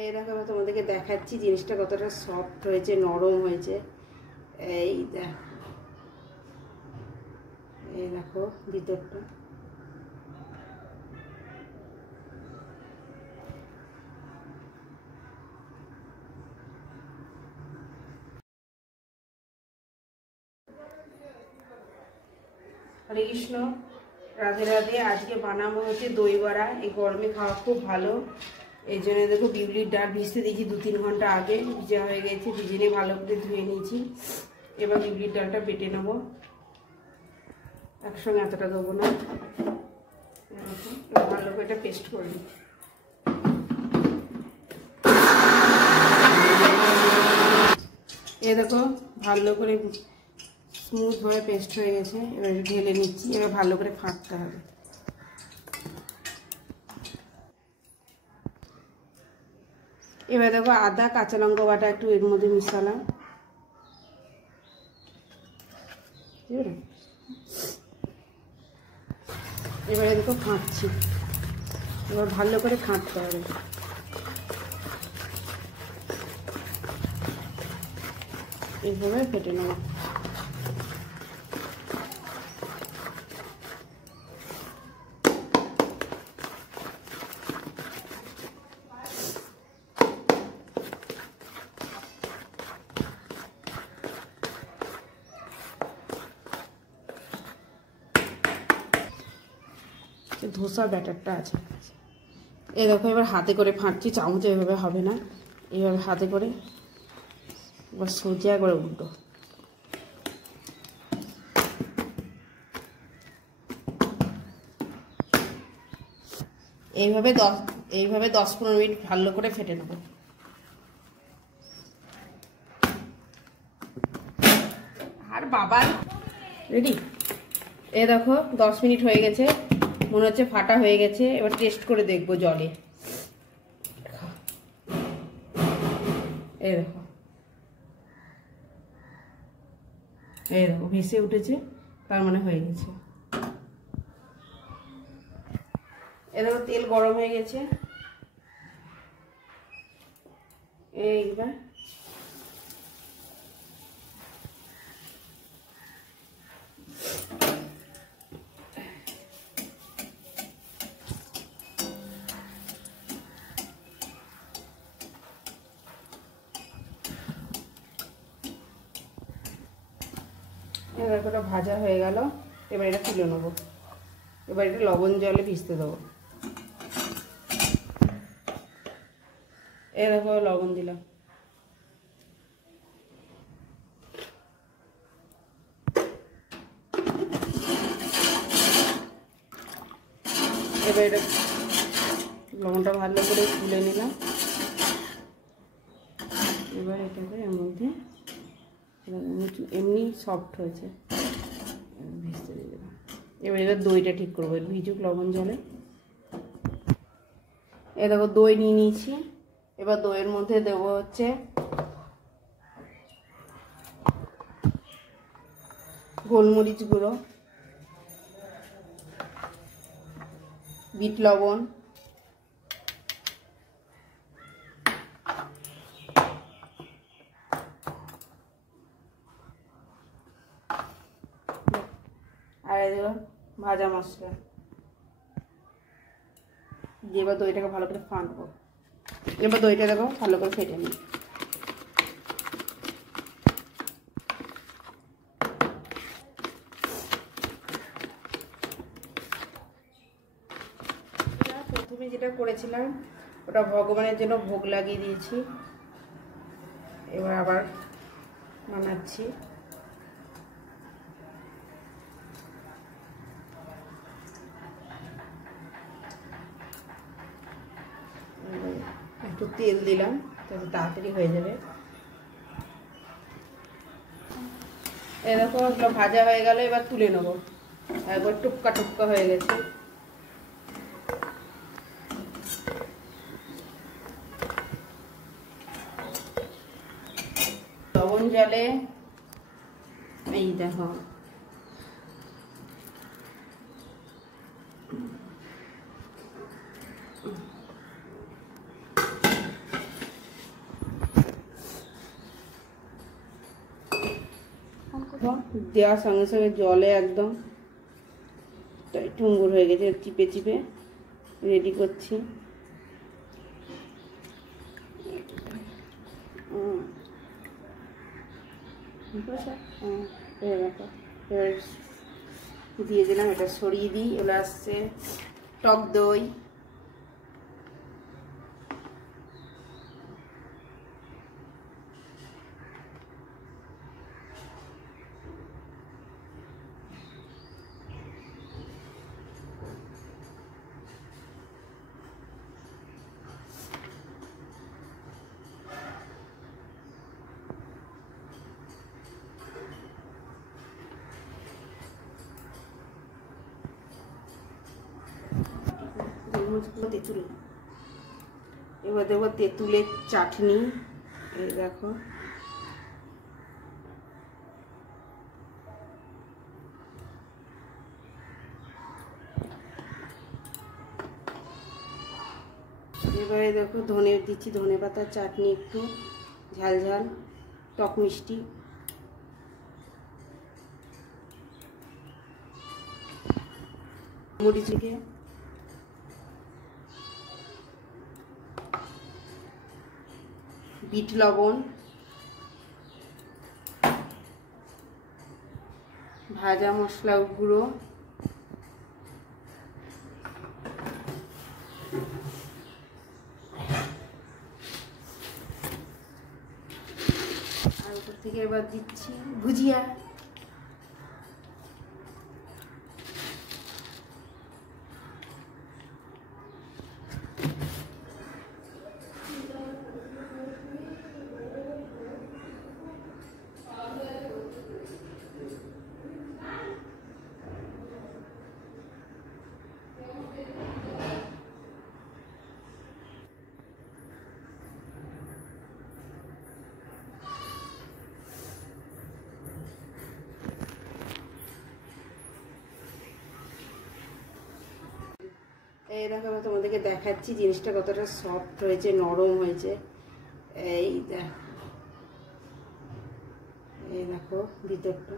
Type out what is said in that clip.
এই দেখো তোমাদেরকে দেখাচ্ছি জিনিসটা কতটা সফট হয়েছে, নরম হয়েছে। এই দেখো ভিতরটা। হরে কৃষ্ণ, রাধে রাধে। আজকে বানাবো হচ্ছে দই বড়া। এই গরমে খাওয়া খুব ভালো। এই জন্য দেখো বিউলির ডাল ভিজতে দিয়েছি 2-3 ঘন্টা আগে, ভিজা হয়ে গেছে। ভিজে নিয়ে ভালো করে ধুয়ে নিয়েছি। এবার বিউলির ডালটা বেটে নেবো, একসঙ্গে এতটা দেবো না। ভালো করে এটা পেস্ট করে নিই। এ দেখো ভালো করে স্মুথভাবে পেস্ট হয়ে গেছে। এবার ঢেলে নিচ্ছি। এবার ভালো করে ফাটতে হবে। এবার দেখো আদা কাঁচা লঙ্কা বাটা একটু এর মধ্যে মিশালাম। এবারে দেখো ফাটছি। এবার ভালো করে ফাটতে হবে। এইভাবে ফেটে নেব। ধোসা ব্যাটারটা আছে। এই দেখো এবার হাতে করে ফাটছি, চামচে এভাবে হবে না। এইভাবে হাতে করে এবার সোজা করে উল্টো। এইভাবে 10-15 মিনিট ভালো করে ফেটে নেব। আর বাবা রেডি। এ দেখো 10 মিনিট হয়ে গেছে, মনে হচ্ছে ফাটা হয়ে গেছে। এবার টেস্ট করে দেখবো জলে। এই দেখো ভেসে উঠেছে, তার মানে হয়ে গেছে। এ দেখো তেল গরম হয়ে গেছে। এইবার এটা ভাজা হয়ে গেল। এবার এটা তুলে নেবো। এবার এটা লবণ জলে ভিজতে দেবো। দেখো লবণ দিলাম। এবার এটা লবণটা ভালো করে তুলে নিলাম। এবার এটাকে এর মধ্যে এমনি সফট হয়েছে, ভিজতে দিয়ে দিলাম। এবার দইটা ঠিক করবো, ভিজুক লবণ জলে। এ দেখো দই নিয়ে নিয়েছি। এবার দইয়ের মধ্যে দেবো হচ্ছে গোলমরিচ গুঁড়ো, বিট লবণ, আর ভাজা মশলা দিয়ে এবার দইটাকে ভালো করে ফাটবো। এবার দইটা দেবো, ভালো করে ফেটে নিই। প্রথমে যেটা করেছিলাম ওটা ভগবানের জন্য ভোগ লাগিয়ে দিয়েছি। এবার আবার বানাচ্ছি। একটু তেল দিলাম তাহলে তাড়াতাড়ি হয়ে যাবে। এরকম এগুলো ভাজা হয়ে গেল। এবার তুলে নেবো। একবার টুপকা টুপকা হয়ে গেছে। লবণ জলে এই দেখো দেখো দেওয়ার সঙ্গে সঙ্গে জলে একদম টুঙ্গুর হয়ে গেছে, চিপে চিপে রেডি করছি। দিয়ে দিলাম, এটা সরিয়ে দিই। এগুলো আসছে টক দই, তেঁতুল, এবার দেবো তেঁতুলের চাটনি। এই দেখো এবারে দেখো ধনে দিচ্ছি, ধনে পাতার চাটনি, একটু ঝাল ঝাল টক মিষ্টি। মরিচ দিয়ে বিট লবণ, ভাজা মশলা গুঁড়ো, আর উপর থেকে এবার দিচ্ছি ভুজিয়া। এই দেখো তোমাদেরকে দেখাচ্ছি জিনিসটা কতটা সফট হয়েছে, নরম হয়েছে। এই দেখো ভিতরটা।